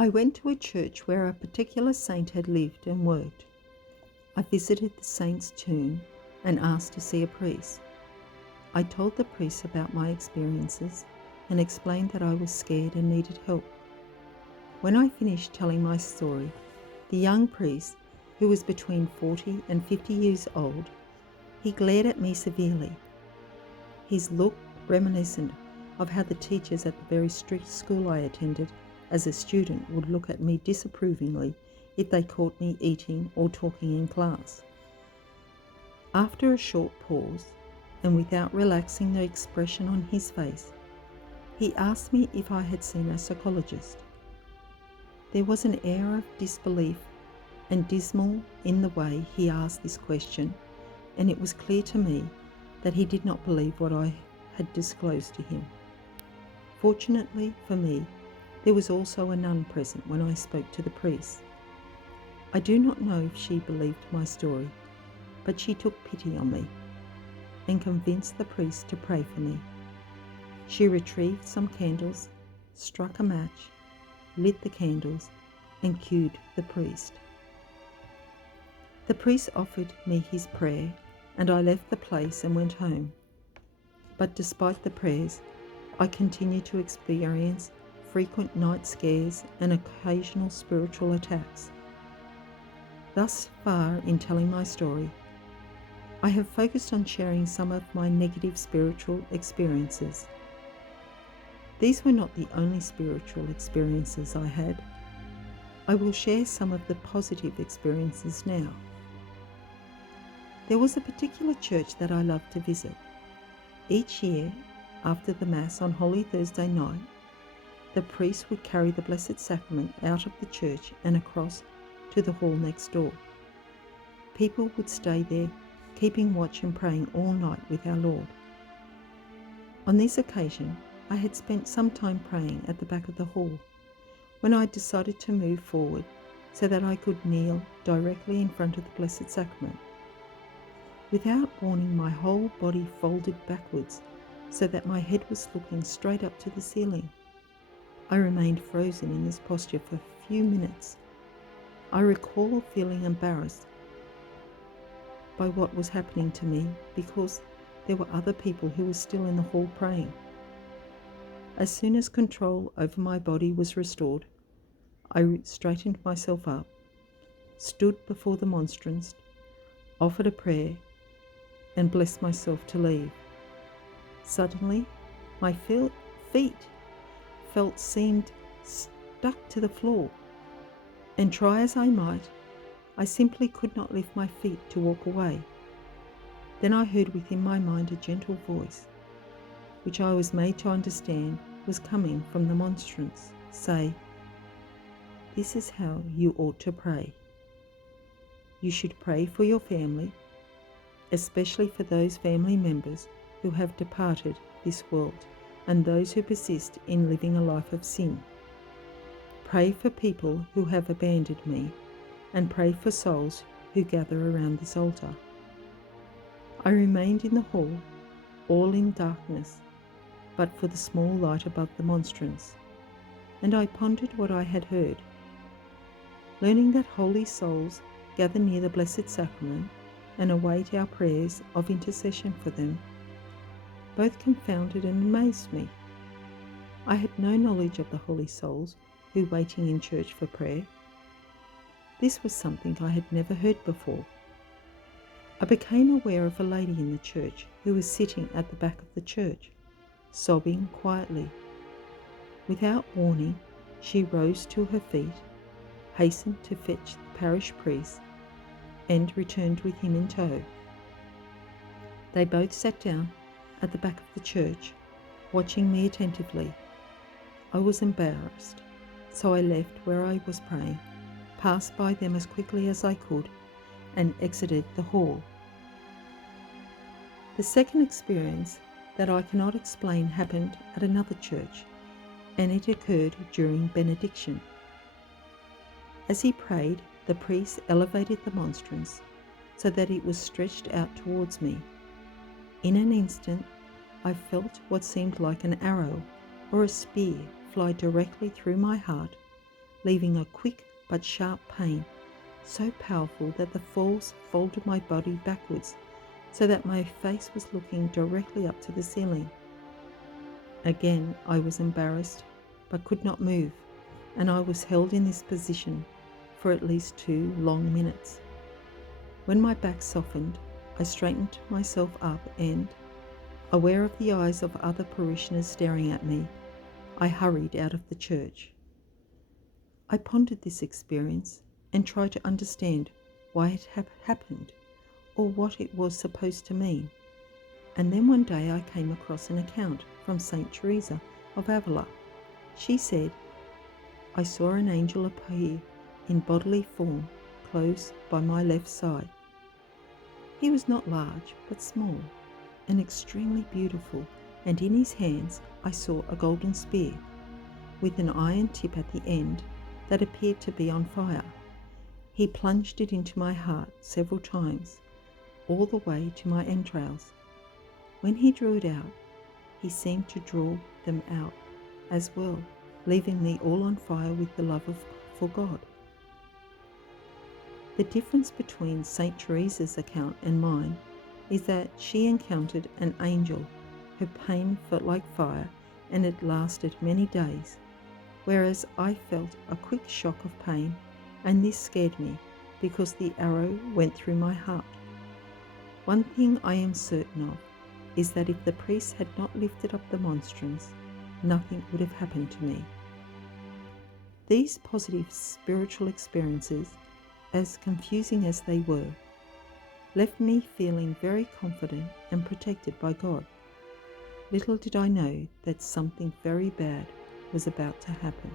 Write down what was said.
I went to a church where a particular saint had lived and worked. I visited the saint's tomb and asked to see a priest. I told the priest about my experiences and explained that I was scared and needed help. When I finished telling my story, the young priest, who was between 40 and 50 years old, he glared at me severely. His look reminiscent of how the teachers at the very strict school I attended as a student would look at me disapprovingly if they caught me eating or talking in class. After a short pause, and without relaxing the expression on his face, he asked me if I had seen a psychologist. There was an air of disbelief and dismal in the way he asked this question, and it was clear to me that he did not believe what I had disclosed to him. Fortunately for me, there was also a nun present when I spoke to the priest. I do not know if she believed my story, but she took pity on me and convinced the priest to pray for me. She retrieved some candles, struck a match, lit the candles, and cued the priest. The priest offered me his prayer, and I left the place and went home. But despite the prayers, I continued to experience frequent night scares and occasional spiritual attacks. Thus far in telling my story, I have focused on sharing some of my negative spiritual experiences. These were not the only spiritual experiences I had. I will share some of the positive experiences now. There was a particular church that I loved to visit. Each year, after the Mass on Holy Thursday night, the priest would carry the Blessed Sacrament out of the church and across to the hall next door. People would stay there, keeping watch and praying all night with our Lord. On this occasion, I had spent some time praying at the back of the hall when I decided to move forward so that I could kneel directly in front of the Blessed Sacrament. Without warning, my whole body folded backwards so that my head was looking straight up to the ceiling. I remained frozen in this posture for a few minutes. I recall feeling embarrassed by what was happening to me because there were other people who were still in the hall praying. As soon as control over my body was restored, I straightened myself up, stood before the monstrance, offered a prayer, and blessed myself to leave. Suddenly, my feet seemed stuck to the floor, and try as I might, I simply could not lift my feet to walk away. Then I heard within my mind a gentle voice, which I was made to understand was coming from the monstrance, say, "This is how you ought to pray. You should pray for your family, especially for those family members who have departed this world and those who persist in living a life of sin. Pray for people who have abandoned me, and pray for souls who gather around this altar." I remained in the hall, all in darkness, but for the small light above the monstrance, and I pondered what I had heard. Learning that holy souls gather near the Blessed Sacrament and await our prayers of intercession for them, both confounded and amazed me. I had no knowledge of the holy souls who waiting in church for prayer. This was something I had never heard before. I became aware of a lady in the church who was sitting at the back of the church, sobbing quietly. Without warning, she rose to her feet, hastened to fetch the parish priest, and returned with him in tow. They both sat down at the back of the church, watching me attentively. I was embarrassed, so I left where I was praying, passed by them as quickly as I could, and exited the hall. The second experience that I cannot explain happened at another church, and it occurred during benediction. As he prayed, the priest elevated the monstrance so that it was stretched out towards me. In an instant, I felt what seemed like an arrow or a spear fly directly through my heart leaving a quick but sharp pain, so powerful that the falls folded my body backwards so that my face was looking directly up to the ceiling. Again, I was embarrassed, but could not move, and I was held in this position for at least 2 long minutes. When my back softened, I straightened myself up and, aware of the eyes of other parishioners staring at me, I hurried out of the church. I pondered this experience and tried to understand why it had happened or what it was supposed to mean. And then one day I came across an account from St. Teresa of Avila. She said, "I saw an angel appear in bodily form close by my left side. He was not large, but small and extremely beautiful, and in his hands I saw a golden spear with an iron tip at the end that appeared to be on fire. He plunged it into my heart several times, all the way to my entrails. When he drew it out, he seemed to draw them out as well, leaving me all on fire with the love for God." The difference between St. Teresa's account and mine is that she encountered an angel. Her pain felt like fire and it lasted many days, whereas I felt a quick shock of pain, and this scared me because the arrow went through my heart. One thing I am certain of is that if the priest had not lifted up the monstrance, nothing would have happened to me. These positive spiritual experiences, as confusing as they were, left me feeling very confident and protected by God. Little did I know that something very bad was about to happen.